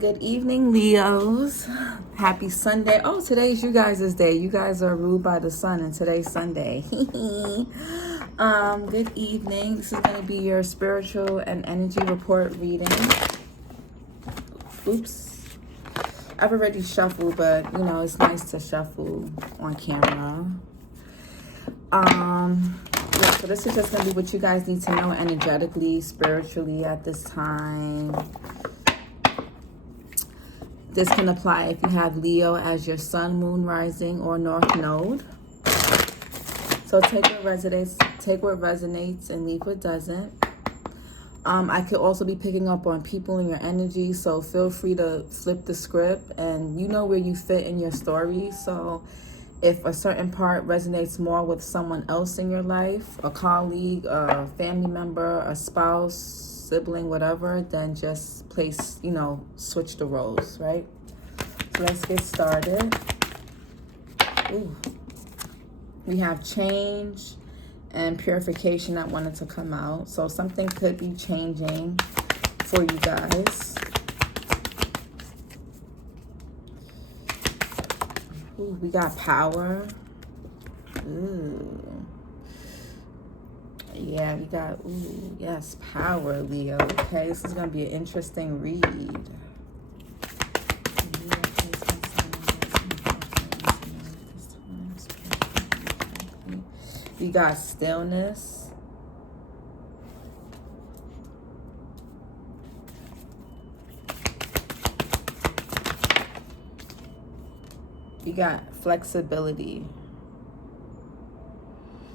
Good evening, Leos. Happy Sunday. Oh, today's you guys' day. You guys are ruled by the sun, and today's Sunday. Good evening. This is going to be your spiritual and energy report reading. Oops. I've already shuffled, but you know, it's nice to shuffle on camera. Yeah, so this is just going to be what you guys need to know energetically, spiritually at this time. This can apply if you have Leo as your sun, moon, rising, or north node. So take what resonates, and leave what doesn't. I could also be picking up on people in your energy, so feel free to flip the script, and you know where you fit in your story. So if a certain part resonates more with someone else in your life, a colleague, a family member, a spouse, sibling, whatever, then just place, switch the roles, right? So let's get started. Ooh. We have change and purification that wanted to come out. So something could be changing for you guys. Ooh, we got power. Ooh. Yeah, we got, yes, power, Leo. Okay, this is going to be an interesting read. We got stillness. We got flexibility.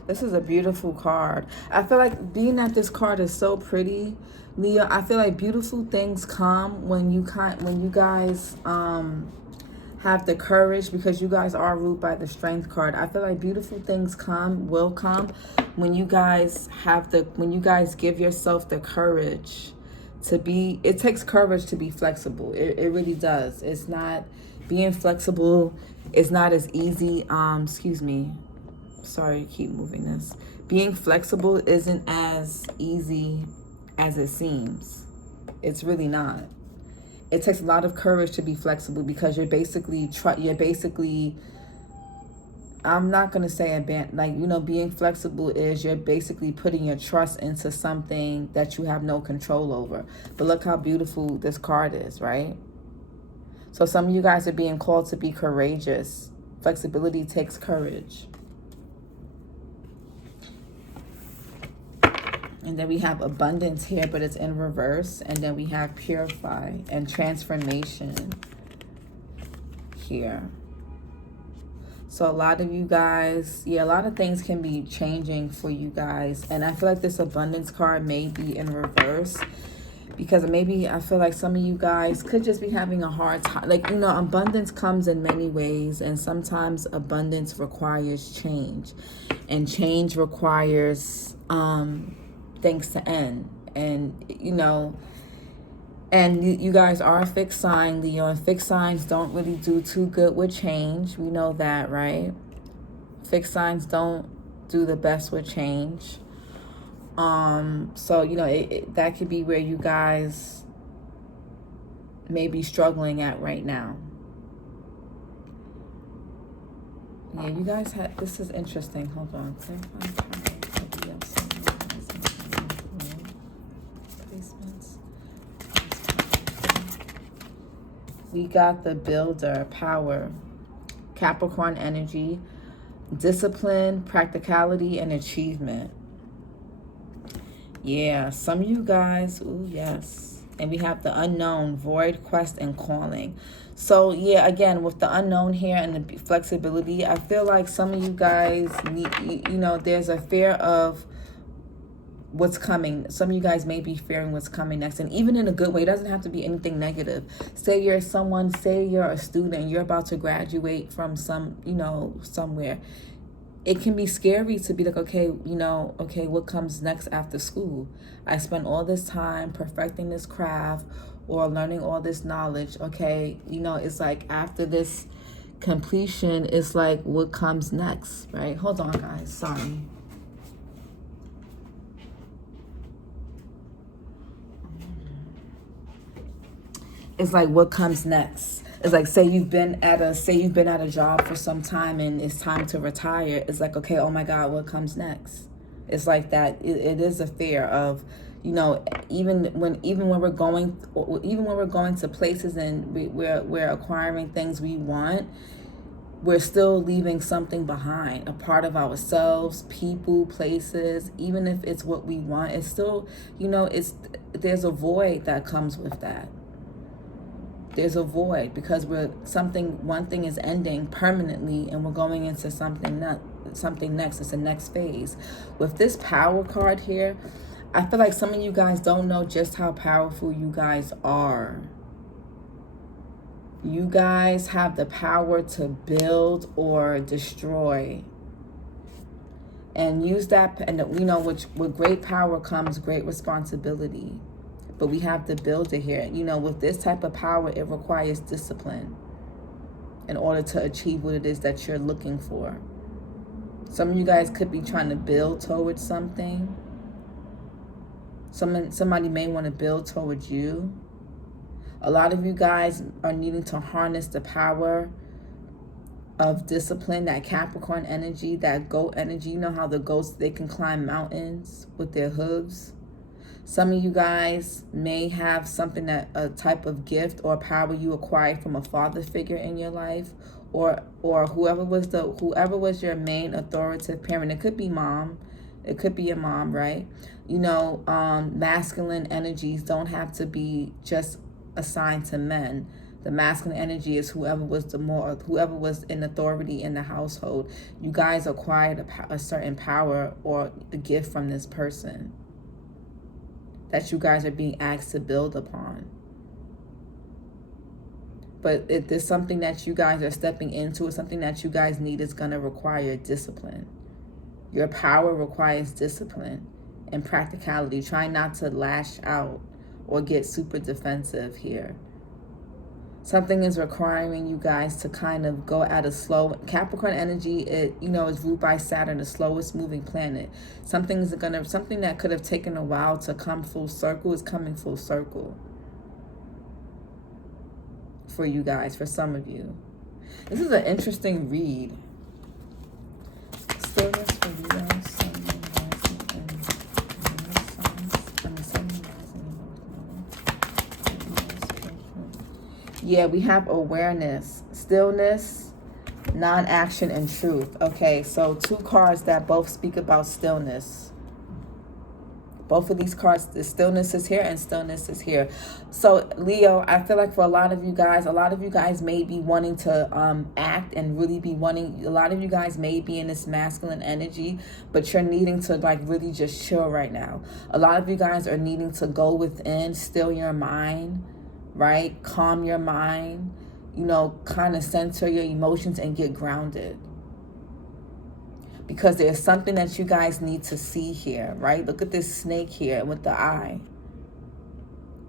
This is a beautiful card. I feel like being that this card is so pretty, Leo, I feel like beautiful things come when you guys have the courage, because you guys are ruled by the strength card. I feel like beautiful things will come when you guys give yourself the courage to be. It takes courage to be flexible. It really does. It's not being flexible. It's not as easy. Excuse me. Sorry, keep moving this. Being flexible isn't as easy as it seems. It's really not. It takes a lot of courage to be flexible, because you're basically I'm not going to say being flexible is you're basically putting your trust into something that you have no control over. But look how beautiful this card is, right? So some of you guys are being called to be courageous. Flexibility takes courage. And then we have abundance here, but it's in reverse. And then we have purify and transformation here. So a lot of you guys, a lot of things can be changing for you guys. And I feel like this abundance card may be in reverse, because maybe I feel like some of you guys could just be having a hard time. Abundance comes in many ways, and sometimes abundance requires change. And change requires things to end. And you guys are a fixed sign, Leo, and fixed signs don't really do too good with change. We know that, right? Fixed signs don't do the best with change. So that could be where you guys may be struggling at right now. Yeah, you guys this is interesting. Hold on. We got the builder, power, Capricorn energy, discipline, practicality, and achievement. Yeah, some of you guys, yes. And we have the unknown, void, quest, and calling. So, yeah, again, with the unknown here and the flexibility, I feel like some of you guys need, there's a fear of what's coming. Some of you guys may be fearing what's coming next, and even in a good way. It doesn't have to be anything negative. Say you're a student, you're about to graduate from somewhere. It can be scary to be like, okay, what comes next after school? I spent all this time perfecting this craft or learning all this knowledge. Okay, it's like after this completion, it's like, what comes next, right? Hold on, guys. Sorry. it's like what comes next. It's like, say you've been at a job for some time and it's time to retire. It's like, okay, oh my God, what comes next? It's like that. It is a fear of, you know, even when we're going to places and we're acquiring things we want, we're still leaving something behind, a part of ourselves, people, places. Even if it's what we want, it's still, you know, there's a void that comes with that. There's a void because one thing is ending permanently and we're going into something next. It's the next phase. With this Power card here, I feel like some of you guys don't know just how powerful you guys are. You guys have the power to build or destroy. And use that, and you know, with great power comes great responsibility. But we have the builder here. You know, with this type of power, it requires discipline in order to achieve what it is that you're looking for. Some of you guys could be trying to build towards something. Somebody may want to build towards you. A lot of you guys are needing to harness the power of discipline, that Capricorn energy, that goat energy. You know how the goats, they can climb mountains with their hooves. Some of you guys may have something, that a type of gift or power you acquired from a father figure in your life, or whoever was your main authoritative parent. It could be mom. It could be your mom, right? You know, masculine energies don't have to be just assigned to men. The masculine energy is whoever was in authority in the household. You guys acquired a certain power or a gift from this person that you guys are being asked to build upon. But if there's something that you guys are stepping into, or something that you guys need, is going to require discipline. Your power requires discipline and practicality. Try not to lash out or get super defensive here. Something is requiring you guys to kind of go at a slow. Capricorn energy, is ruled by Saturn, the slowest moving planet. Something that could have taken a while to come full circle is coming full circle for you guys, for some of you. This is an interesting read. Stillness for you guys. Yeah, we have awareness, stillness, non-action, and truth. Okay, so two cards that both speak about stillness. Both of these cards, the stillness is here and stillness is here. So Leo, I feel like for a lot of you guys may be wanting to act and really be wanting, a lot of you guys may be in this masculine energy, but you're needing to like really just chill right now. A lot of you guys are needing to go within, still your mind, right? Calm your mind, kind of center your emotions and get grounded. Because there's something that you guys need to see here, right? Look at this snake here with the eye.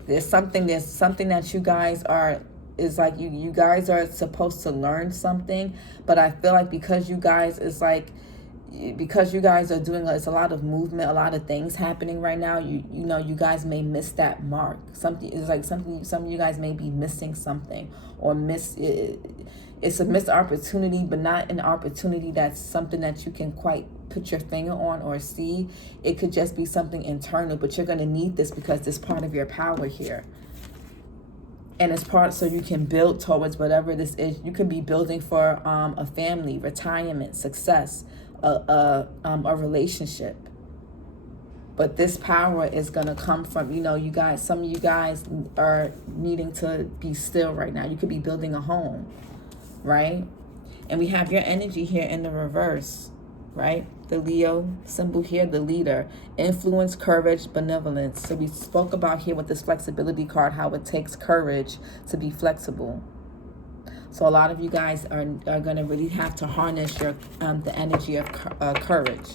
There's something that you guys are, is like you guys are supposed to learn something, but I feel like because you guys are doing, it's a lot of movement, a lot of things happening right now, you guys may miss that mark. Some of you guys may be missing something, or it's a missed opportunity, but not an opportunity that's something that you can quite put your finger on or see. It could just be something internal, but you're going to need this because it's part of your power here. And it's part so you can build towards whatever this is. You can be building for a family, retirement, success, a relationship. But this power is going to come from, you guys, some of you guys are needing to be still right now. You could be building a home, right? And we have your energy here in the reverse, right? The Leo symbol here, the leader, influence, courage, benevolence. So we spoke about here with this flexibility card, how it takes courage to be flexible. So a lot of you guys are going to really have to harness your the energy of courage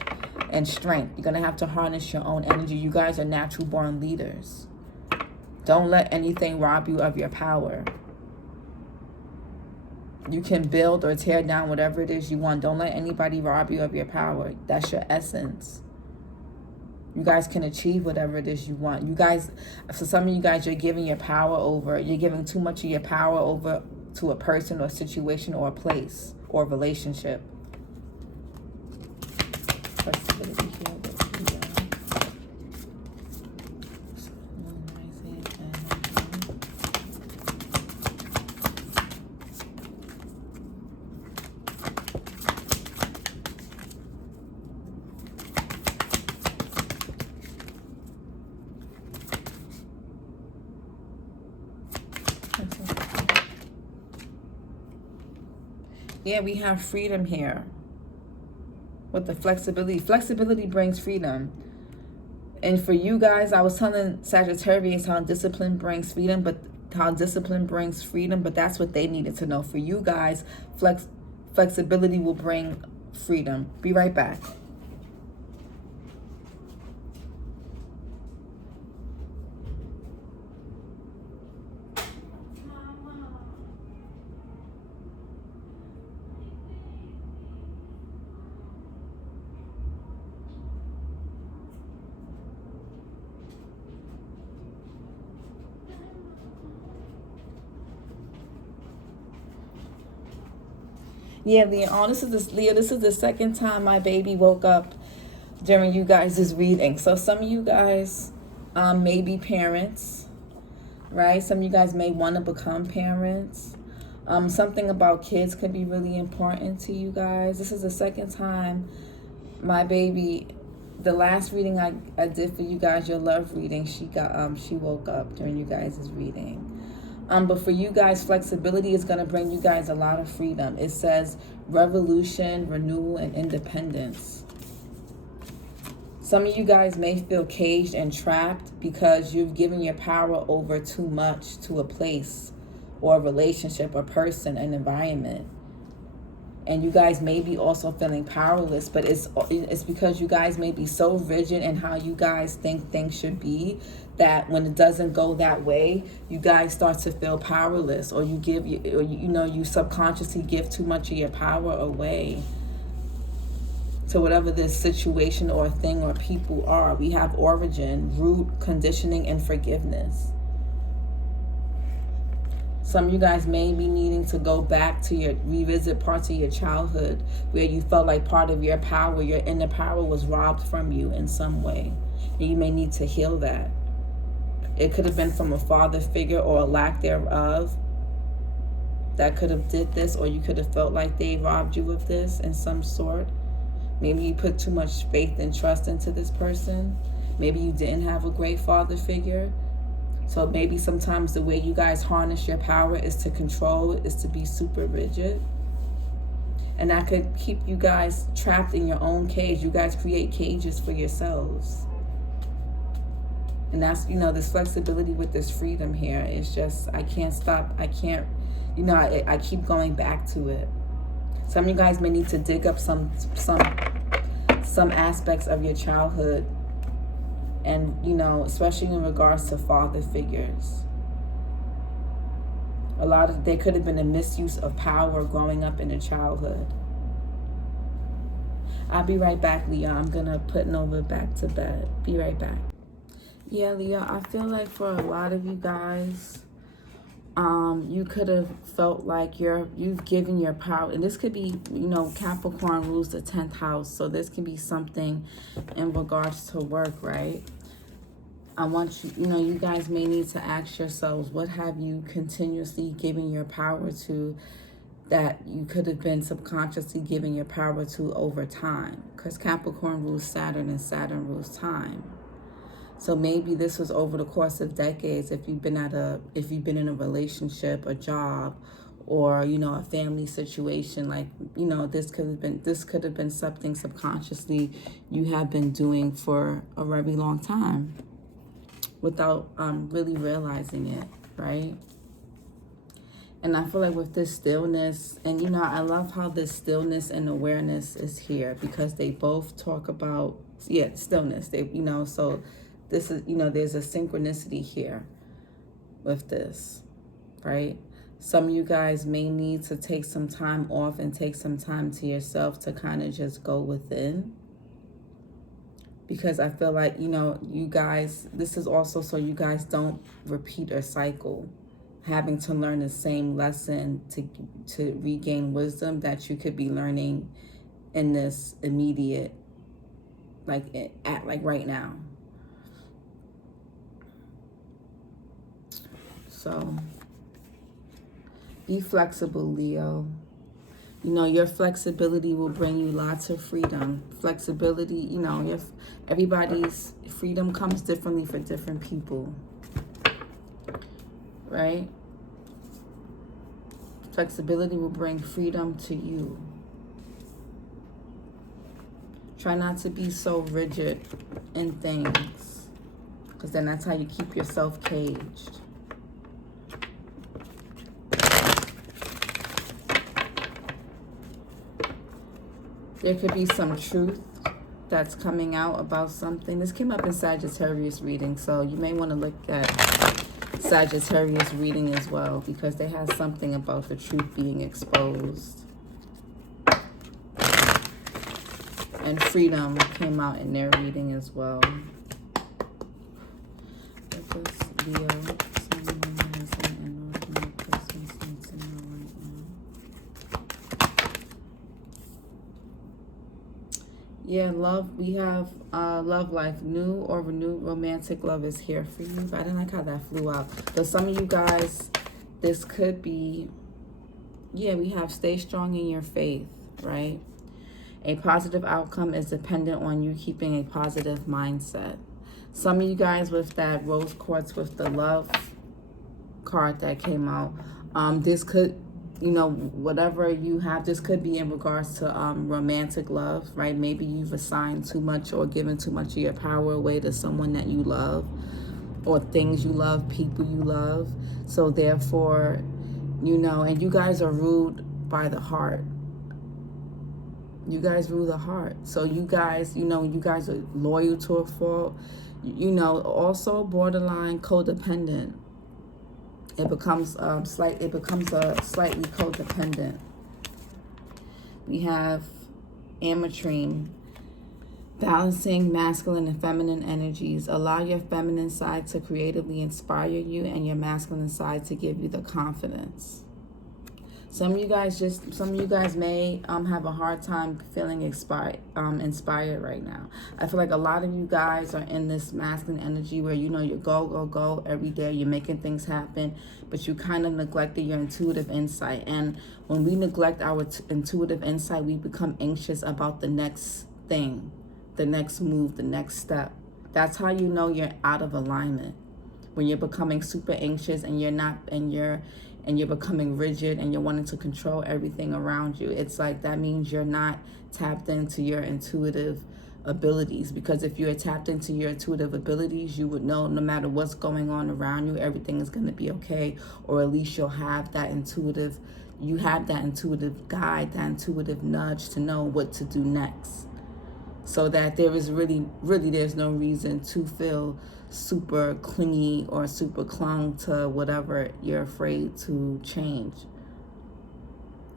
and strength. You're going to have to harness your own energy. You guys are natural born leaders. Don't let anything rob you of your power. You can build or tear down whatever it is you want. Don't let anybody rob you of your power. That's your essence. You guys can achieve whatever it is you want. You guys, for some of you guys, you're giving your power over. You're giving too much of your power over to a person or situation or a place or a relationship. Flexibility here. Yeah, we have freedom here with the flexibility. Flexibility brings freedom. And for you guys, I was telling Sagittarius how discipline brings freedom, but that's what they needed to know. For you guys, flexibility will bring freedom. Be right back. Yeah, Leo, this is the second time my baby woke up during you guys' reading. So some of you guys may be parents, right? Some of you guys may want to become parents. Something about kids could be really important to you guys. This is the second time my baby, the last reading I did for you guys, your love reading, she woke up during you guys' reading. But for you guys, flexibility is going to bring you guys a lot of freedom. It says revolution, renewal, and independence. Some of you guys may feel caged and trapped because you've given your power over too much to a place or a relationship, a person, an environment. And you guys may be also feeling powerless, but it's because you guys may be so rigid in how you guys think things should be that when it doesn't go that way, you guys start to feel powerless, or you subconsciously give too much of your power away to whatever this situation or thing or people are. We have origin, root, conditioning, and forgiveness. Some of you guys may be needing to go back to revisit parts of your childhood where you felt like part of your power, your inner power, was robbed from you in some way. And you may need to heal that. It could have been from a father figure or a lack thereof that could have did this, or you could have felt like they robbed you of this in some sort. Maybe you put too much faith and trust into this person. Maybe you didn't have a great father figure. So maybe sometimes the way you guys harness your power is to control, is to be super rigid. And that could keep you guys trapped in your own cage. You guys create cages for yourselves. And that's, this flexibility with this freedom here. It's just, I can't stop. I can't, I keep going back to it. Some of you guys may need to dig up some aspects of your childhood. And, especially in regards to father figures. There could have been a misuse of power growing up in a childhood. I'll be right back, Leo. I'm going to put Nova back to bed. Be right back. Yeah, Leo, I feel like for a lot of you guys, you could have felt like you've given your power. And this could be, Capricorn rules the 10th house. So this can be something in regards to work, right? I want you, you guys may need to ask yourselves, what have you continuously given your power to that you could have been subconsciously giving your power to over time? Because Capricorn rules Saturn and Saturn rules time. So maybe this was over the course of decades. If you've been in a relationship, a job, or a family situation, like this could have been something subconsciously you have been doing for a very long time without really realizing it, right? And I feel like with this stillness, and I love how this stillness and awareness is here, because they both talk about stillness. They so this is there's a synchronicity here with this, right? Some of you guys may need to take some time off and take some time to yourself to kind of just go within, because I feel like, you know, you guys, this is also so you guys don't repeat a cycle, having to learn the same lesson to regain wisdom that you could be learning in this immediate, like right now. So be flexible, Leo. You know, your flexibility will bring you lots of freedom. Flexibility, you know, everybody's freedom comes differently for different people, right? Flexibility will bring freedom to you. Try not to be so rigid in things, because then that's how you keep yourself caged. There could be some truth that's coming out about something. This came up in Sagittarius reading, so you may want to look at Sagittarius reading as well, because they have something about the truth being exposed. And freedom came out in their reading as well. Leo. Yeah, love, we have love life. New or renewed romantic love is here for you. But I didn't like how that flew out. But some of you guys, this could be, yeah, we have stay strong in your faith, right? A positive outcome is dependent on you keeping a positive mindset. Some of you guys with that rose quartz with the love card that came out, this could, you know, whatever you have, this could be in regards to romantic love, right? Maybe you've assigned too much or given too much of your power away to someone that you love, or things you love, people you love. So therefore, you know, and you guys are ruled by the heart. You guys rule the heart. So you guys, you know, you guys are loyal to a fault. You know, also borderline codependent. It becomes slightly codependent. We have ametrine, balancing masculine and feminine energies. Allow your feminine side to creatively inspire you and your masculine side to give you the confidence. Some of you guys may have a hard time feeling inspired right now. I feel like a lot of you guys are in this masculine energy where, you know, you go every day, you're making things happen, but you kind of neglected your intuitive insight. And when we neglect our intuitive insight, we become anxious about the next thing, the next move, the next step. That's how you know you're out of alignment. When you're becoming super anxious and you're becoming rigid and you're wanting to control everything around you. It's like that means you're not tapped into your intuitive abilities. Because if you're tapped into your intuitive abilities, you would know no matter what's going on around you, everything is going to be okay. Or at least you'll have that intuitive guide, that intuitive nudge to know what to do next. So that there is really there's no reason to feel super clingy or super clung to whatever you're afraid to change.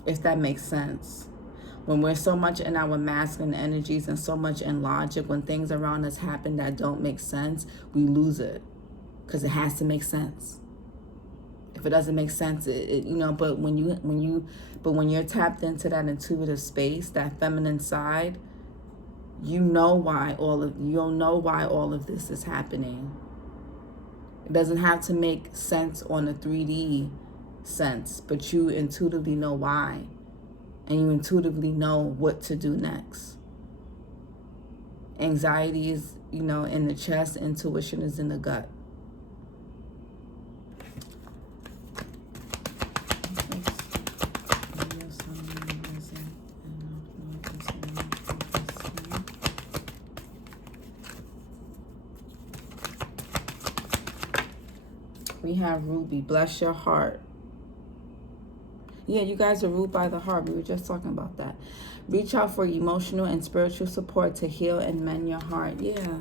If that makes sense. When we're so much in our masculine energies and so much in logic, when things around us happen that don't make sense, we lose it. Because it has to make sense. If it doesn't make sense, you know, but when you're tapped into that intuitive space, that feminine side, you'll know why all of this is happening. It doesn't have to make sense on a 3D sense, but you intuitively know why, and you intuitively know what to do next. Anxiety is, you know, in the chest, intuition is in the gut. We have Ruby, bless your heart. Yeah, you guys are ruled by the heart. We were just talking about that. Reach out for emotional and spiritual support to heal and mend your heart. Yeah.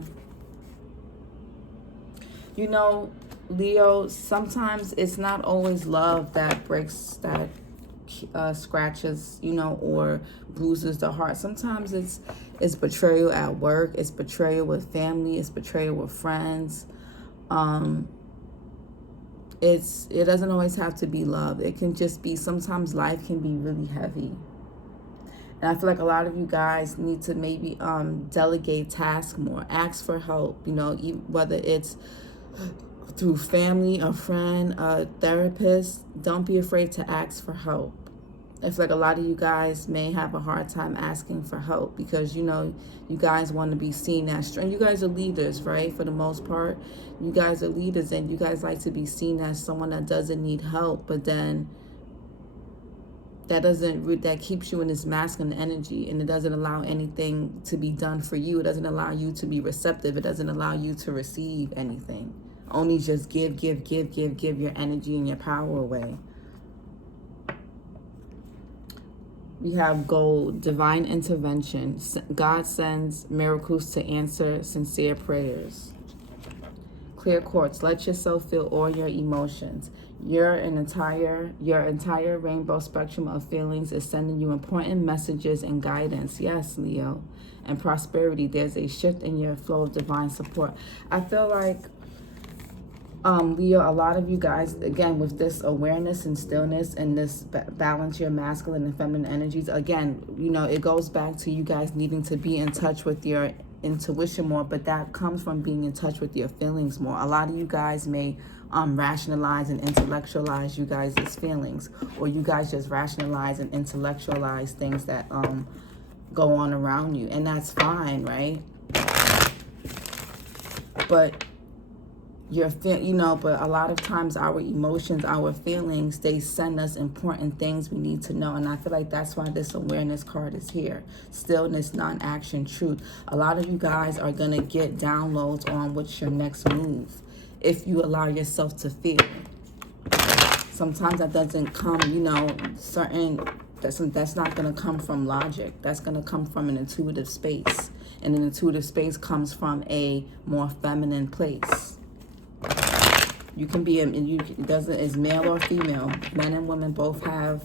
You know, Leo, sometimes it's not always love that breaks that scratches, you know, or bruises the heart. Sometimes it's betrayal at work, it's betrayal with family, it's betrayal with friends. It doesn't always have to be love. It can just be, sometimes life can be really heavy. And I feel like a lot of you guys need to maybe delegate tasks more. Ask for help, you know, whether it's through family, a friend, a therapist. Don't be afraid to ask for help. I feel like a lot of you guys may have a hard time asking for help because, you know, you guys want to be seen as strong. You guys are leaders, right? For the most part, you guys are leaders and you guys like to be seen as someone that doesn't need help, but then that keeps you in this masculine energy, and it doesn't allow anything to be done for you. It doesn't allow you to be receptive. It doesn't allow you to receive anything. Only just give your energy and your power away. We have gold, divine intervention. God sends miracles to answer sincere prayers. Clear quartz, let yourself feel all your emotions. Your entire rainbow spectrum of feelings is sending you important messages and guidance. Yes, Leo. And prosperity, there's a shift in your flow of divine support. I feel like, Leo, a lot of you guys, again, with this awareness and stillness and this balance your masculine and feminine energies, again, you know, it goes back to you guys needing to be in touch with your intuition more, but that comes from being in touch with your feelings more. A lot of you guys may rationalize and intellectualize you guys' feelings, or you guys just rationalize and intellectualize things that go on around you, and that's fine, right? But but a lot of times our emotions, our feelings, they send us important things we need to know. And I feel like that's why this awareness card is here. Stillness, non-action, truth. A lot of you guys are going to get downloads on what's your next move if you allow yourself to feel. Sometimes that doesn't come, you know, that's not going to come from logic. That's going to come from an intuitive space. And an intuitive space comes from a more feminine place. You can be, it's male or female. Men and women both have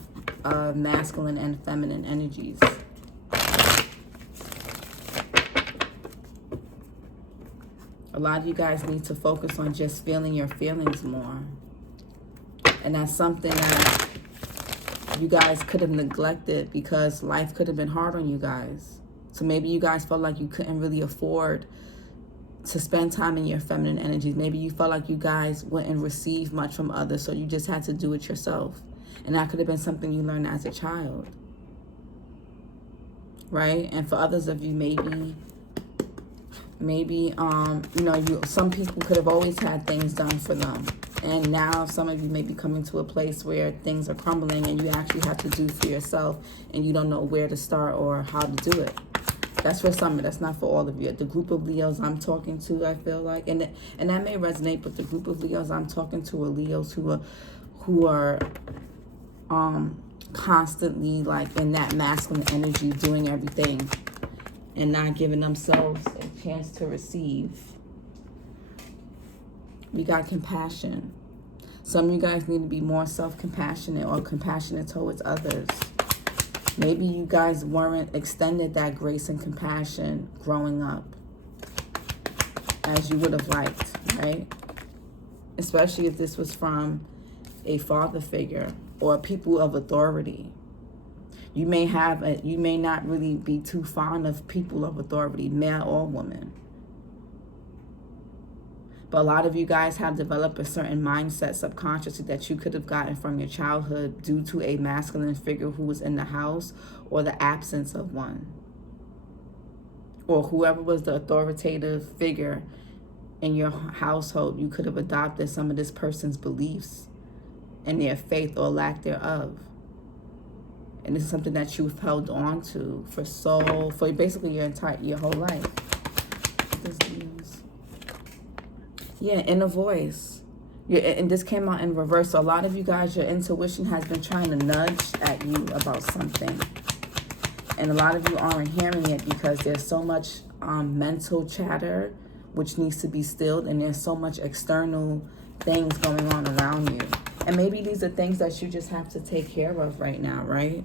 masculine and feminine energies. A lot of you guys need to focus on just feeling your feelings more. And that's something that you guys could have neglected because life could have been hard on you guys. So maybe you guys felt like you couldn't really afford to spend time in your feminine energies. Maybe you felt like you guys wouldn't receive much from others, so you just had to do it yourself. And that could have been something you learned as a child, right? And for others of you, maybe some people could have always had things done for them, and now some of you may be coming to a place where things are crumbling and you actually have to do for yourself, and you don't know where to start or how to do it. That's for some, that's not for all of you. The group of Leos I'm talking to, I feel like, and that may resonate, but the group of Leos I'm talking to are Leos who are constantly like in that masculine energy, doing everything and not giving themselves a chance to receive. We got compassion. Some of you guys need to be more self-compassionate or compassionate towards others. Maybe you guys weren't extended that grace and compassion growing up as you would have liked, right? Especially if this was from a father figure or people of authority. You may not really be too fond of people of authority, male or woman. But a lot of you guys have developed a certain mindset subconsciously that you could have gotten from your childhood due to a masculine figure who was in the house or the absence of one. Or whoever was the authoritative figure in your household, you could have adopted some of this person's beliefs and their faith or lack thereof. And it's something that you've held on to for basically your whole life. Yeah, inner voice. And this came out in reverse. So a lot of you guys, your intuition has been trying to nudge at you about something. And a lot of you aren't hearing it because there's so much mental chatter which needs to be stilled. And there's so much external things going on around you. And maybe these are things that you just have to take care of right now, right?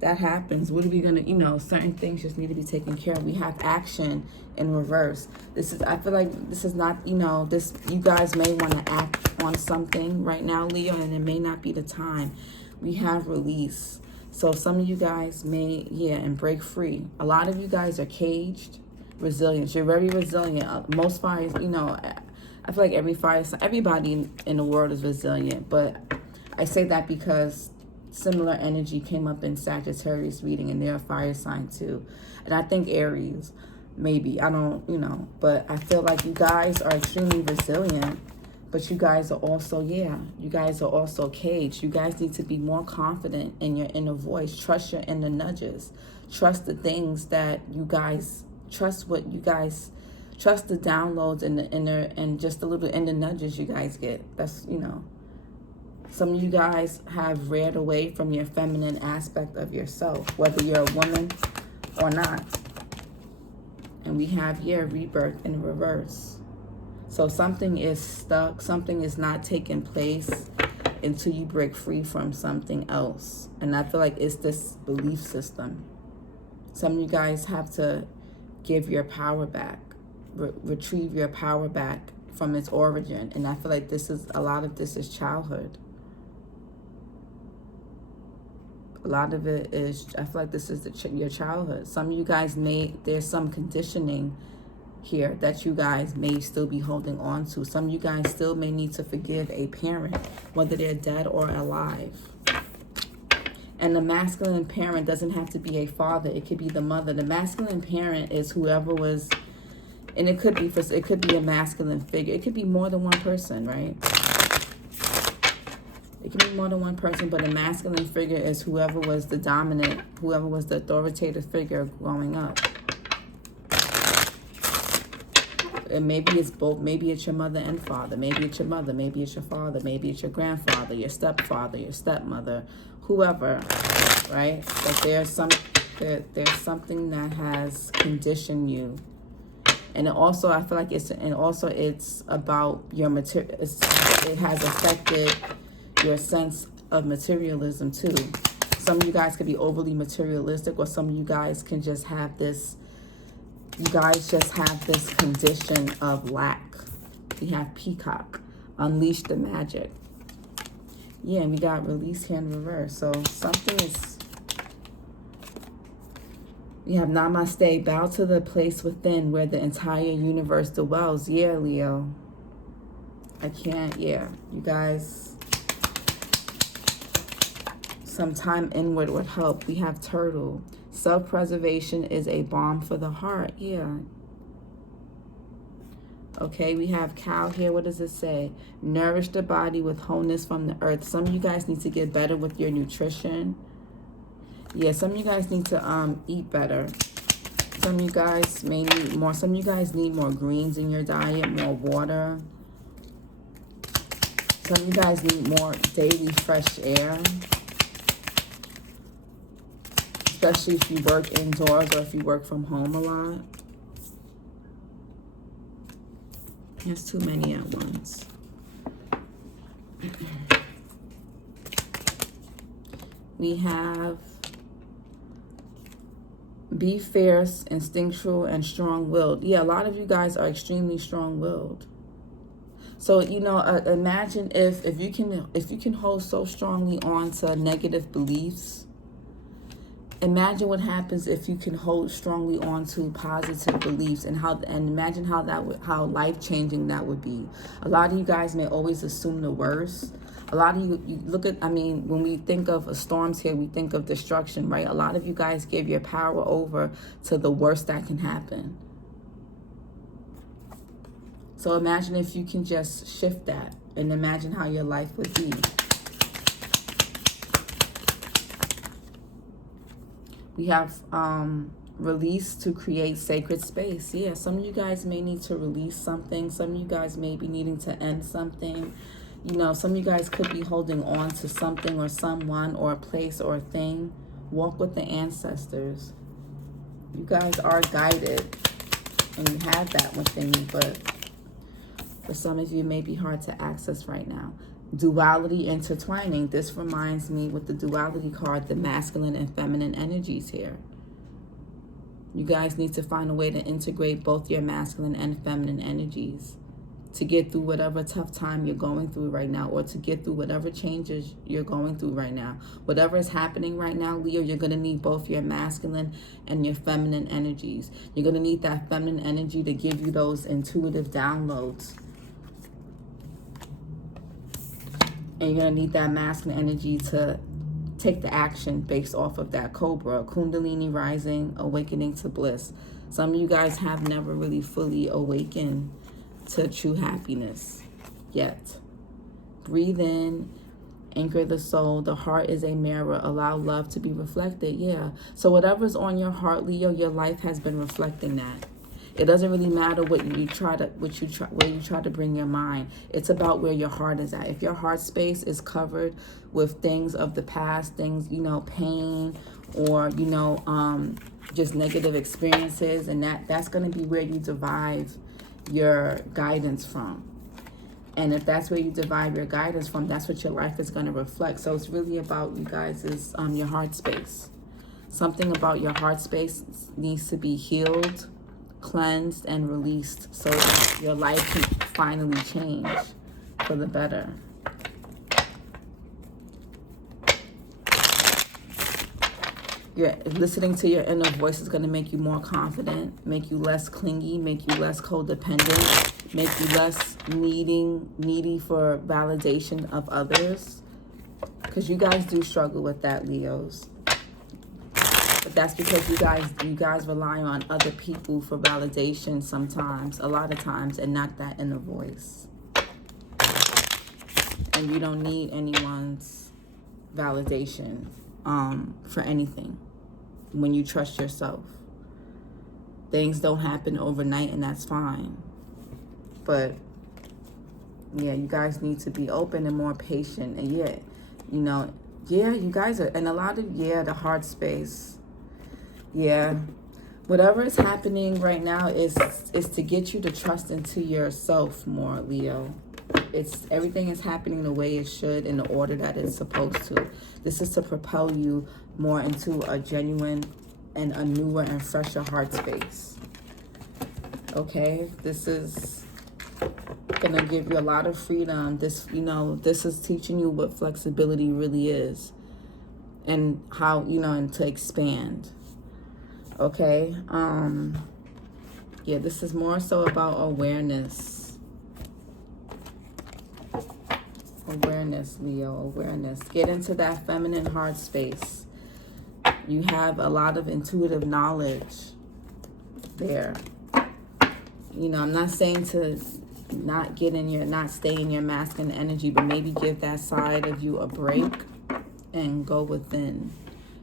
That happens. What are we gonna, certain things just need to be taken care of. We have action in reverse. I feel like this is not, you guys may want to act on something right now, Leo, and it may not be the time. We have release. So some of you guys may, and break free. A lot of you guys are caged. Resilience. You're very resilient. Most fires, I feel like everybody in the world is resilient, but I say that because similar energy came up in Sagittarius reading, and they're a fire sign too. And I think Aries, maybe, I don't, but I feel like you guys are extremely resilient, but you guys are also, you guys are also caged. You guys need to be more confident in your inner voice. Trust your inner nudges. Trust the things that you guys, trust the downloads and the inner, and just the little inner nudges you guys get. That's, some of you guys have reared away from your feminine aspect of yourself, whether you're a woman or not. And we have rebirth in reverse. So something is stuck, something is not taking place until you break free from something else. And I feel like it's this belief system. Some of you guys have to give your power back, retrieve your power back from its origin. And I feel like a lot of this is childhood. A lot of it is, I feel like this is your childhood. Some of you guys there's some conditioning here that you guys may still be holding on to. Some of you guys still may need to forgive a parent, whether they're dead or alive. And the masculine parent doesn't have to be a father. It could be the mother. The masculine parent is whoever was, and it could be a masculine figure. It could be more than one person, right? It can be more than one person, but a masculine figure is whoever was the dominant, whoever was the authoritative figure growing up. And maybe it's both. Maybe it's your mother and father. Maybe it's your mother. Maybe it's your father. Maybe it's your grandfather, your stepfather, your stepmother, whoever, right? But there's something that has conditioned you. And also, I feel like it's about your material. It has affected your sense of materialism too. Some of you guys could be overly materialistic, or some of you guys can just have this, condition of lack. We have Peacock, unleash the magic. And we got release here in reverse. So something is, we have namaste, bow to the place within where the entire universe dwells. Leo. You guys, some time inward would help. We have turtle. Self-preservation is a balm for the heart. Okay, we have cow here. What does it say? Nourish the body with wholeness from the earth. Some of you guys need to get better with your nutrition. Some of you guys need to eat better. Some of you guys may need more. Some of you guys need more greens in your diet, more water. Some of you guys need more daily fresh air. Especially if you work indoors or if you work from home a lot. There's too many at once. We have be fierce, instinctual, and strong-willed. A lot of you guys are extremely strong-willed. So, imagine if you can hold so strongly on to negative beliefs. Imagine what happens if you can hold strongly on to positive beliefs, and imagine how life-changing that would be. A lot of you guys may always assume the worst. A lot of you look at, when we think of storms here, we think of destruction, right? A lot of you guys give your power over to the worst that can happen. So imagine if you can just shift that, and imagine how your life would be. We have release to create sacred space. Some of you guys may need to release something. Some of you guys may be needing to end something. Some of you guys could be holding on to something or someone or a place or a thing. Walk with the ancestors. You guys are guided, and you have that within you, but for some of you, it may be hard to access right now. duality intertwining. This reminds me with the duality card, the masculine and feminine energies here. You guys need to find a way to integrate both your masculine and feminine energies to get through whatever tough time you're going through right now, or to get through whatever changes you're going through right now. Whatever is happening right now, Leo, you're going to need both your masculine and your feminine energies. You're going to need that feminine energy to give you those intuitive downloads. And you're going to need that masculine energy to take the action based off of that Cobra, Kundalini rising, awakening to bliss. Some of you guys have never really fully awakened to true happiness yet. Breathe in, anchor the soul. The heart is a mirror. Allow love to be reflected. Yeah. So whatever's on your heart, Leo, your life has been reflecting that. It doesn't really matter what you try to, where you try to bring your mind. It's about where your heart is at. If your heart space is covered with things of the past, things, you know, pain, or, you know, just negative experiences, and that's going to be where you derive your guidance from. And if that's where you derive your guidance from, that's what your life is going to reflect. So it's really about, you guys, is your heart space. Something about your heart space needs to be healed, cleansed, and released so that your life can finally change for the better. You're listening to your inner voice is going to make you more confident, make you less clingy, make you less codependent, make you less needy for validation of others. Because you guys do struggle with that, Leos. But that's because you guys rely on other people for validation sometimes, a lot of times, and not that inner voice. And you don't need anyone's validation for anything when you trust yourself. Things don't happen overnight, and that's fine. But yeah, you guys need to be open and more patient. And yeah, you know, yeah, you guys are, and a lot of, yeah, the heart space. Yeah, whatever is happening right now is to get you to trust into yourself more, Leo. Everything is happening the way it should, in the order that it's supposed to. This is to propel you more into a genuine and a newer and fresher heart space. Okay, this is gonna give you a lot of freedom. This, you know, this is teaching you what flexibility really is, and how, you know, and to expand. Okay, yeah, this is more so about awareness. Awareness, Leo, awareness. Get into that feminine heart space. You have a lot of intuitive knowledge there. You know, I'm not saying to not stay in your masculine energy, but maybe give that side of you a break and go within.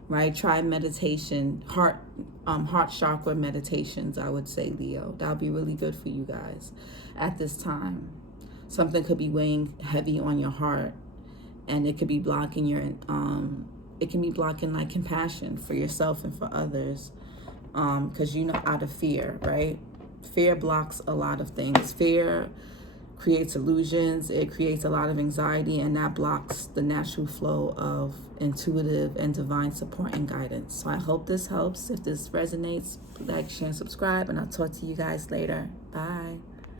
Right? Try meditation, heart chakra meditations, I would say, Leo. That'll be really good for you guys at this time. Something could be weighing heavy on your heart, and it could be blocking your, it can be blocking like compassion for yourself and for others, because, you know, out of fear, right? Fear blocks a lot of things. Fear creates illusions. It creates a lot of anxiety, and that blocks the natural flow of intuitive and divine support and guidance. So I hope this helps. If this resonates, like, share, and subscribe, and I'll talk to you guys later. Bye.